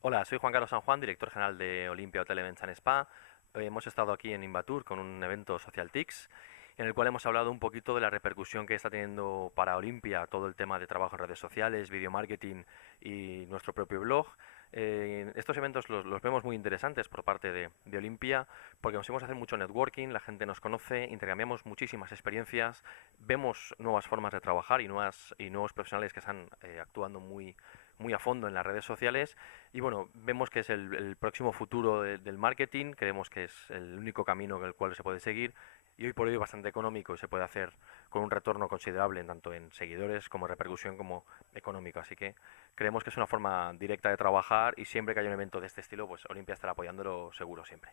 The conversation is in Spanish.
Hola, soy Juan Carlos San Juan, director general de Olimpia Hotel Events and Spa. Hoy hemos estado aquí en Invatur con un evento Social TICS en el cual hemos hablado un poquito de la repercusión que está teniendo para Olimpia todo el tema de trabajo en redes sociales, video marketing y nuestro propio blog. Estos eventos los vemos muy interesantes por parte de Olimpia porque conseguimos hacer mucho networking, la gente nos conoce, intercambiamos muchísimas experiencias, vemos nuevas formas de trabajar y nuevos profesionales que están actuando muy a fondo en las redes sociales y bueno, vemos que es el próximo futuro del marketing, creemos que es el único camino en el cual se puede seguir y hoy por hoy bastante económico y se puede hacer con un retorno considerable tanto en seguidores como repercusión como económico. Así que creemos que es una forma directa de trabajar y siempre que haya un evento de este estilo, pues Olimpia estará apoyándolo seguro siempre.